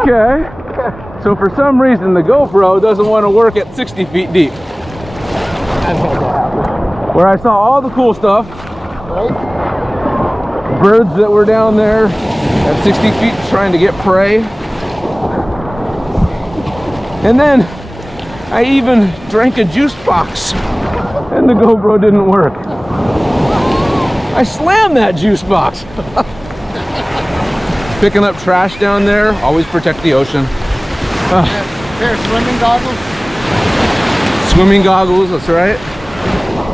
Okay. So for some reason the GoPro doesn't want to work at 60 feet deep. I've had that happen. Where I saw all the cool stuff. Right? Birds that were down there at 60 feet trying to get prey. And then I even drank a juice box and the GoPro didn't work. I slammed that juice box. Picking up trash down there, always protect the ocean. Pair of swimming goggles. Swimming goggles, that's right.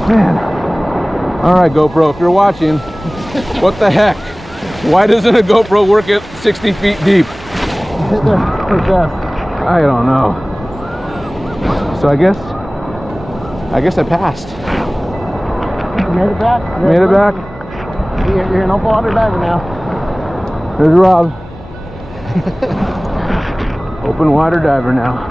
Man. All right, GoPro, if you're watching, what the heck? Why doesn't a GoPro work at 60 feet deep? I don't know. So I guess I passed. You made it back? Made it back. You're an open water diver now. There's Rob. Open water diver now.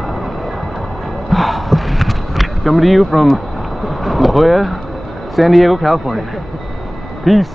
Coming to you from La Jolla, San Diego, California. Peace.